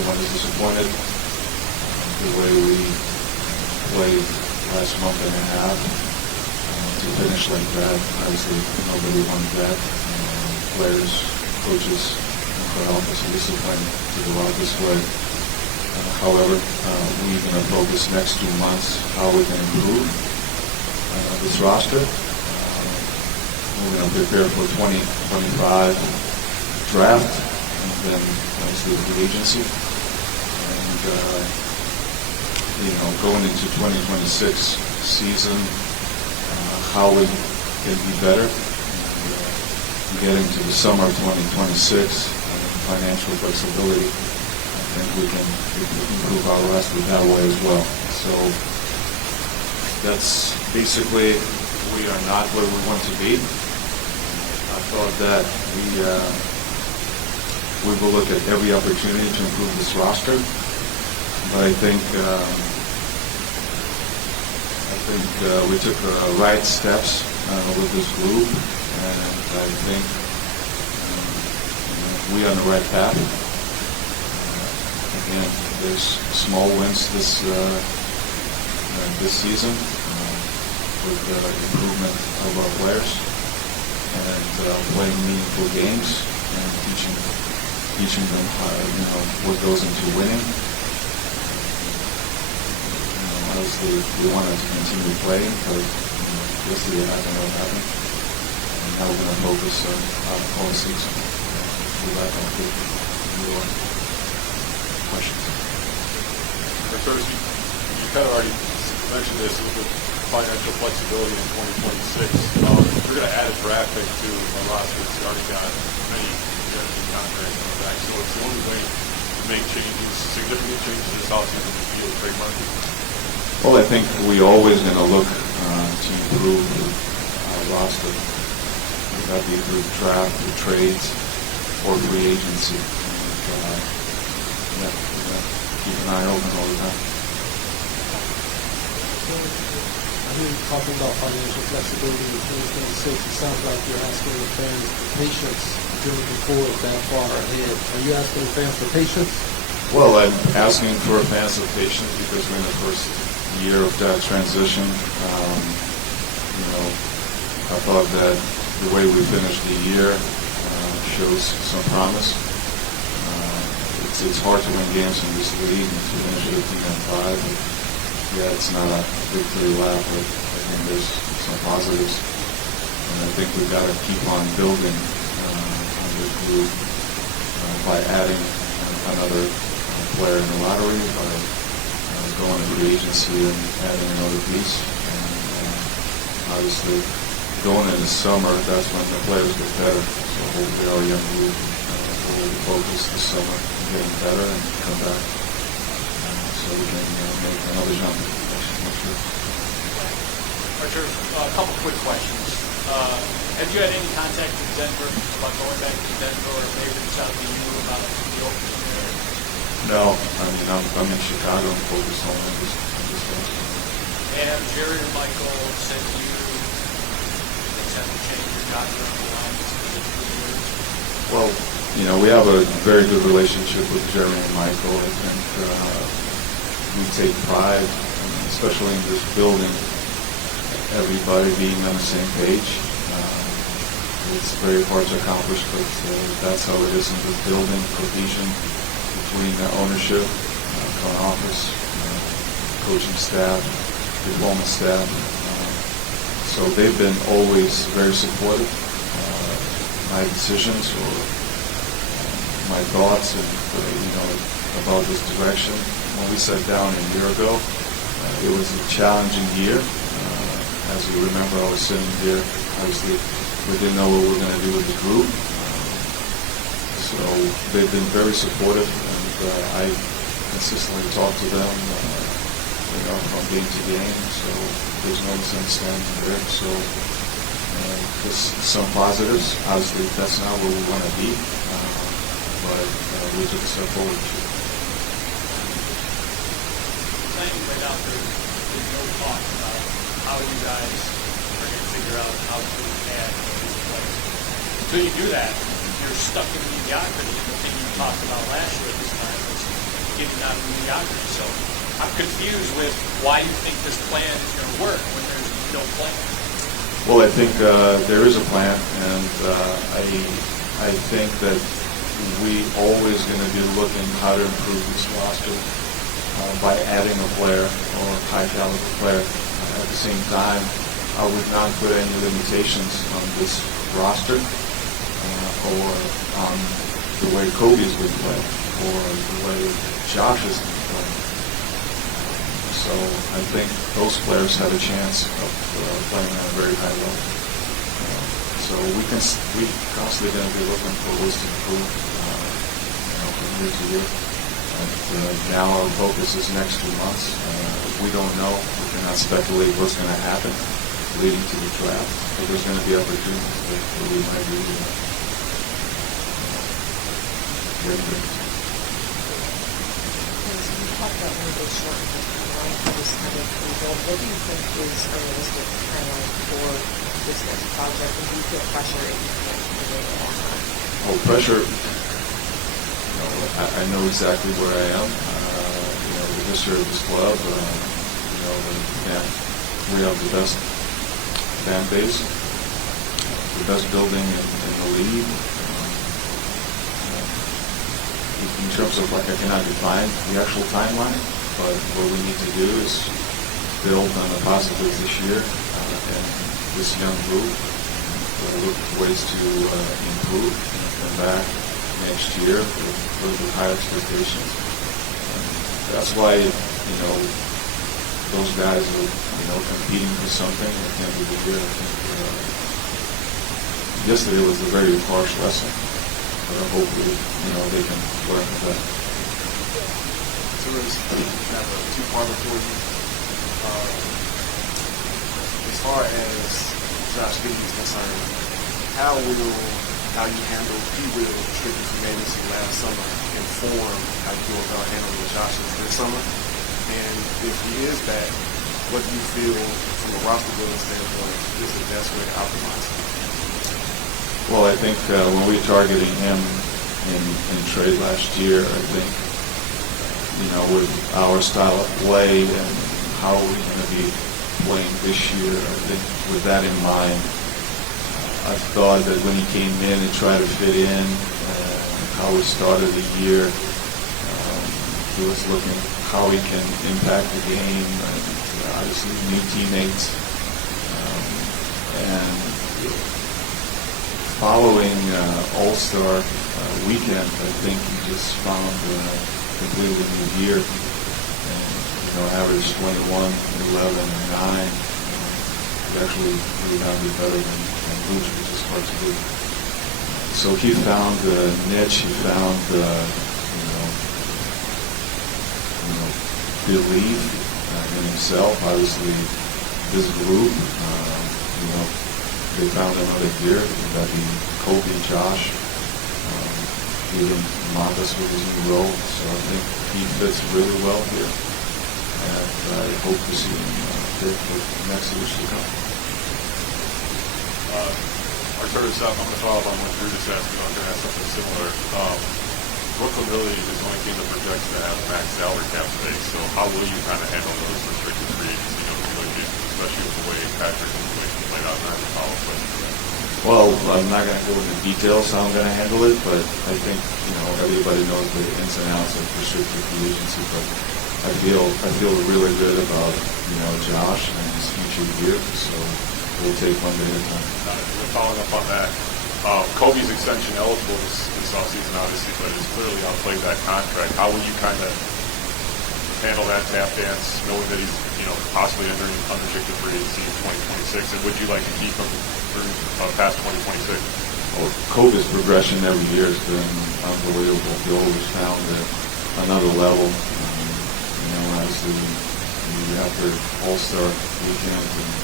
everyone is disappointed the way we played last month and a half. To finish like that, obviously nobody wanted that. Players, coaches, and front office are disciplined to go out this way. However, we're going to focus next 2 months how we can improve this roster. We're going to prepare for 2025 draft, and then obviously the agency. And going into 2026 season, how we can be better. And, getting to the summer 2026, financial flexibility. I think we can improve our roster that way as well. So that's basically, we are not where we want to be. I thought that we will look at every opportunity to improve this roster. But I think we took the right steps with this group, and I think we are on the right path. Again, there's small wins this season with the improvement of our players and playing meaningful games and teaching them what goes into winning. Obviously, we want to continue playing, but we'll see what happens. And now we're going to focus on all season. We'll back on your questions. Artūras, you kind of already mentioned this with financial flexibility in 2026. We're going to add a draft pick to a roster that's already got many contracts on the back. So it's the only way to make changes, significant changes this offseason to be a trade market. Well, I think we're always going to look to improve our roster. That be through draft, through trades, or free agency. And, keep an eye open all the time. I hear you talking about financial flexibility in 2026. It sounds like you're asking the fans for patience during before that far ahead. Are you asking the fans for patience? Well, I'm asking for fans of patience because we're in the first year of that transition. I thought that the way we finished the year shows some promise. It's hard to win games in this league and to finish 18-5. Yeah, it's not a victory lap, but I think there's some positives. And I think we've got to keep on building on the group by adding another player in the lottery, by going to free agency and adding another piece. And obviously, going into summer, that's when the players get better. So hopefully our young group will focus this summer on getting better and come back so we can make another jump next year. Artūras, a couple quick questions. Have you had any contact with Denver about going back to Denver, or maybe reached out to you about the opening there? No, I mean, I'm in Chicago and focused on this game. And Jerry or Michael said you have to change your contract on the line specifically? Well, we have a very good relationship with Jerry and Michael. I think we take pride, especially in this building, everybody being on the same page. It's very hard to accomplish, but that's how it is in this building, cohesion between the ownership, front office, coaching staff, performance staff. So they've been always very supportive. My decisions or my thoughts and about this direction. When we sat down a year ago, it was a challenging year. As you remember, I was sitting here. Obviously, we didn't know what we were going to do with the group. So they've been very supportive, and I consistently talk to them, from game to game. So there's no misunderstanding there. So there's some positives. Obviously, that's not where we want to be, but we took a step forward. Thank you right out there. There's no talk about how you guys are going to figure out how to add these players. Until you do that, you're stuck in mediocrity. The thing you talked about last year at this time was getting out of mediocrity. So I'm confused with why you think this plan is going to work when there's no plan. Well, I think there is a plan, and I think that we always going to be looking how to improve this roster by adding a player or a high caliber player. At the same time, I would not put any limitations on this roster or on the way Kobe's would play or the way Josh is going to play. So I think those players have a chance of playing at a very high level. So we constantly going to be looking for ways to improve from year to year. And now our focus is next 2 months. We don't know. We cannot speculate what's going to happen leading to the draft. But there's going to be opportunities that we might be getting ready to. You talked about one of those short timeline for this kind of rebuild. What do you think is a realistic timeline for this next project? And do you feel pressure if you can't deliver it on time? Oh, pressure. I know exactly where I am. The history of this club. We have the best fan base, the best building in the league. In terms of I cannot define the actual timeline, but what we need to do is build on the positives this year and this young group. Look for ways to improve and come back next year with a little bit higher expectations. That's why those guys are competing for something at the end of the year. I think yesterday was a very harsh lesson, but hopefully they can learn from that. So I have a two-parter for you. As far as Josh Giddey is concerned, how you handle, he will, restricted free agency last summer inform how you go about handling Josh's this summer? And if he is back, what do you feel from a roster building standpoint is the best way to optimize him? Well, I think when we were targeting him in trade last year, I think, with our style of play and how we're going to be playing this year, I think with that in mind, I thought that when he came in and tried to fit in, how we started the year, he was looking how he can impact the game, and obviously new teammates. And following All-Star weekend, I think he just found a completely new gear. And, averaged 21, 11, and 9. He actually rebounded better than Luch, which is hard to do. So he found the niche, he found belief in himself. Obviously, this group, they found another gear. That be Kobe, Josh, even Montes with his new role. So I think he fits really well here, and I hope to see him fit for the next years to come. Artūras, I'm going to follow up on what Drew just asked. I'm going to ask something similar. Brooklyn really is the only team that projects to have max salary cap space. So how will you kind of handle those restricted free agency negotiations, especially with the way Patrick and the way he played out in the college play? Well, I'm not going to go into details how I'm going to handle it, but I think everybody knows the ins and outs of restricted free agency. But I feel really good about Josh and his future here. So we'll take one day at a time. Following up on that, Kobe's extension eligible this offseason, obviously, but it's clearly outplayed that contract. How will you kind of handle that tap dance, knowing that he's possibly entering unrestricted free agency in 2026? And would you like to keep him through past 2026? Well, Kobe's progression every year has been unbelievable. He always found another level. Obviously, after All-Star weekend, and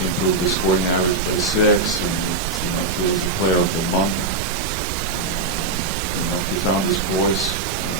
improved his scoring average by 6, and he was the player of the month. He found his voice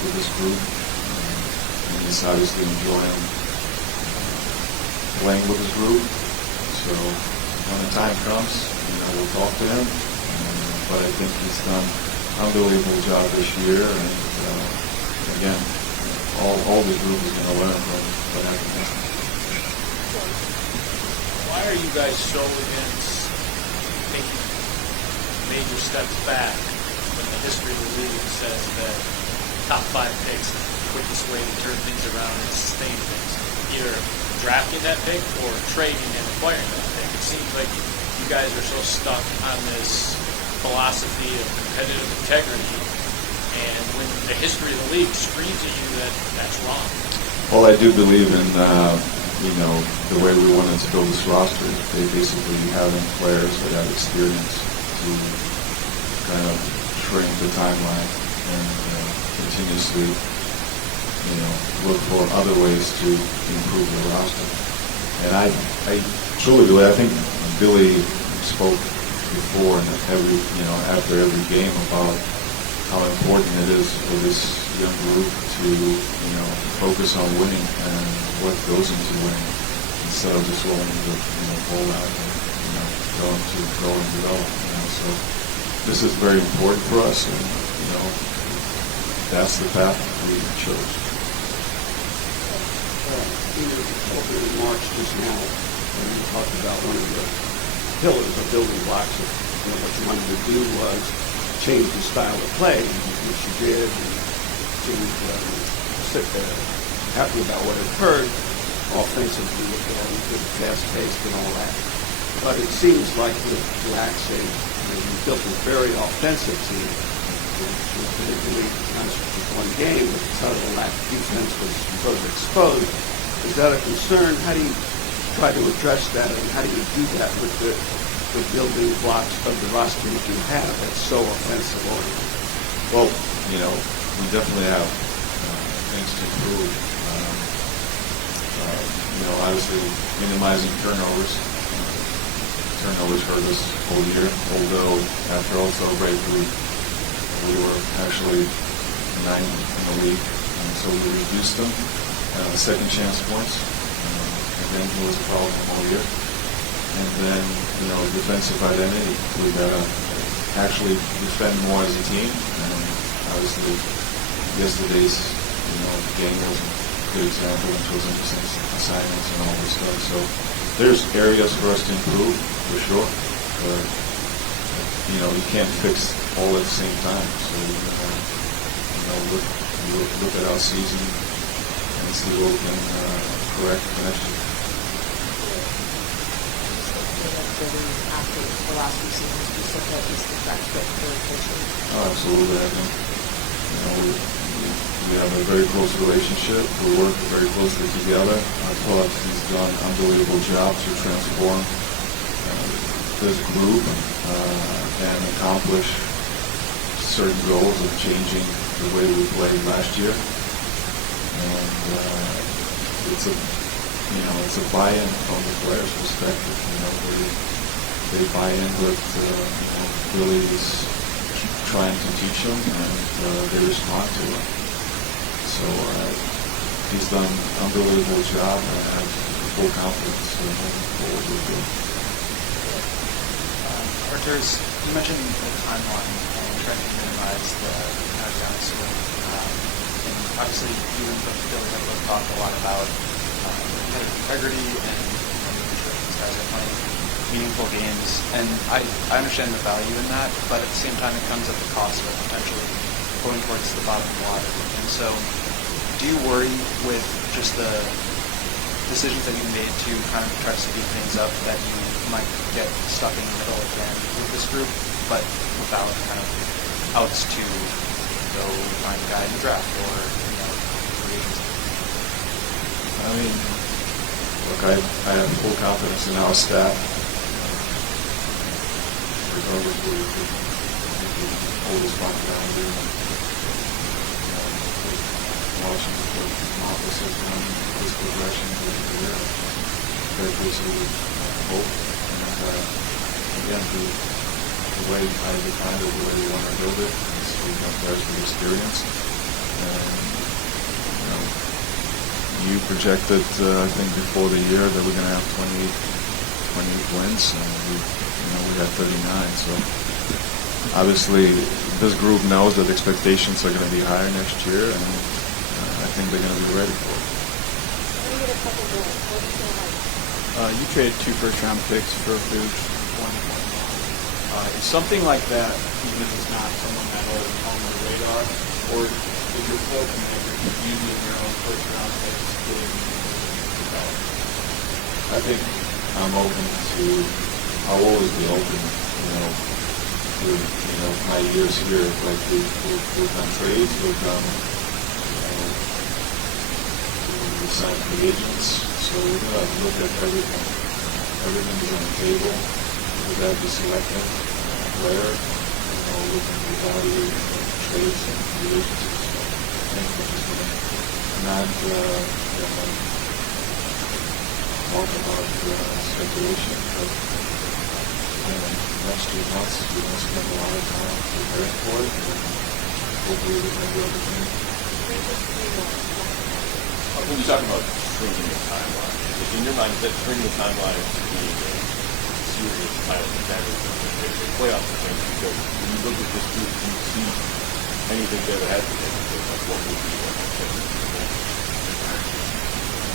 with this group, and he's obviously enjoying playing with his group. So when the time comes, we'll talk to him. But I think he's done an unbelievable job this year, and again, all this group is going to learn from what happened next time. Why are you guys so against taking major steps back when the history of the league says that top 5 picks is the quickest way to turn things around and sustain things? Either drafting that pick or trading and acquiring that pick. It seems like you guys are so stuck on this philosophy of competitive integrity, and when the history of the league screams at you that that's wrong. Well, I do believe in, the way we wanted to build this roster. They basically having players that have experience to kind of shrink the timeline and continuously, look for other ways to improve the roster. And I truly believe, I think Billy spoke before and after every game about how important it is for this young group to, focus on winning and what goes into winning instead of just rolling the ball out and, going to grow and develop. So this is very important for us, and, that's the path we chose. Peter, over in March just now, when you talked about one of the pillars or building blocks of what you wanted to do was change the style of play, which you did, and seemed happy about what it occurred. Offensively, good, fast-paced and all that. But it seems like with relaxing, you built a very offensive team, which was particularly not just one game, but some of the lack of defense was sort of exposed. Is that a concern? How do you try to address that, and how do you do that with the building blocks of the roster that you have that's so offensive oriented? Well, we definitely have things to improve. Obviously minimizing turnovers. Turnovers hurt us all year, although after All-Star break we were actually 9th in the league, and so we reduced them. Second chance points, and then it was a problem all year. And then, defensive identity. We gotta actually defend more as a team. And obviously, yesterday's, game was a good example in terms of assignments and all this stuff. So there's areas for us to improve, for sure. But, you can't fix all at the same time. So, look at our season and see what we can correct for next year. After the last few seasons, do you think that is the correct fit for coaching? Oh, absolutely. I think we have a very close relationship. We work very closely together. I thought he's done an unbelievable job to transform this group and accomplish certain goals of changing the way we played last year. And it's a buy-in from the players' perspective. They buy in with Billy is trying to teach them, and they respond to it. So he's done an unbelievable job, and I have full confidence moving forward with him. Artūras, you mentioned the timeline and trying to minimize the down swing. And obviously, you and Billy have both talked a lot about competitive integrity and making sure these guys are playing meaningful games. And I understand the value in that, but at the same time, it comes at the cost of potentially going towards the bottom of the water. And so, do you worry with just the decisions that you made to kind of try to speed things up that you might get stuck in the middle again with this group, but without kind of outs to go find a guy in the draft or free agency? I mean, look, I have full confidence in our staff. Regardless of what we could hold this back down here. Watching the offices and this progression through the career. Very close to hope. And again, the way I defined it, the way we want to build it, is we have players with experience. And, you projected, I think, before the year that we're going to have 28 wins, and we got 39. So obviously, this group knows that expectations are going to be higher next year, and I think they're going to be ready for it. Let me get a couple more. What do you feel like? You traded 2 first-round picks for Fuchs, 1. Is something like that, even if it's not someone that on the radar, or is your focus that you're using your own first-round picks to develop? I think I'm open to, I'll always be open, to, my years here. Like we've done trades, we've done, we signed free agents, so we're going to look at everything. Everything is on the table. We've got to select a player, looking to evaluate trades and free agencies. So I think we're just going to not, talk about speculation, but next 2 months we're going to spend a lot of time preparing for it, and hopefully we can do everything. When you talk about shrinking the timeline, in your mind, is that shrinking the timeline to being a serious title contender in playoff contention? Because when you look at this group, do you see anything there that has potential of what would be a contender?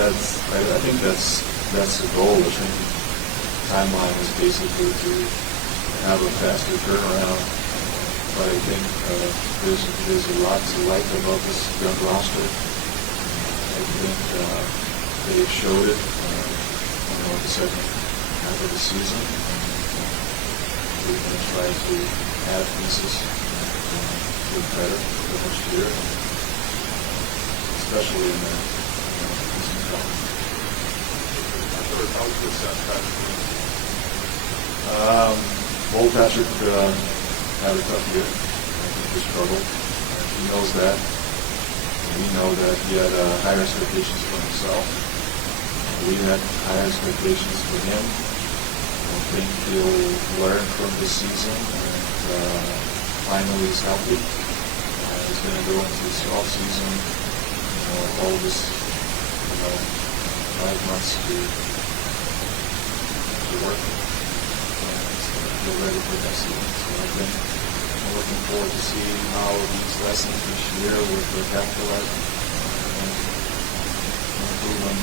I think that's the goal. The shrinking timeline is basically to have a faster turnaround. But I think there's a lot to like about this young roster. I think they showed it the second half of the season. We're going to try to add pieces to get better for next year, especially in the season coming. How would you assess Patrick Williams? Old Patrick had a tough year. I think he struggled. He knows that. We know that he had higher expectations for himself. We had higher expectations for him. I think he'll learn from this season, and finally he's healthy. He's going to go into this off season, all this, 5 months to work, and he's going to feel ready for next season. So I think I'm looking forward to seeing how these lessons this year will be capitalized and improve on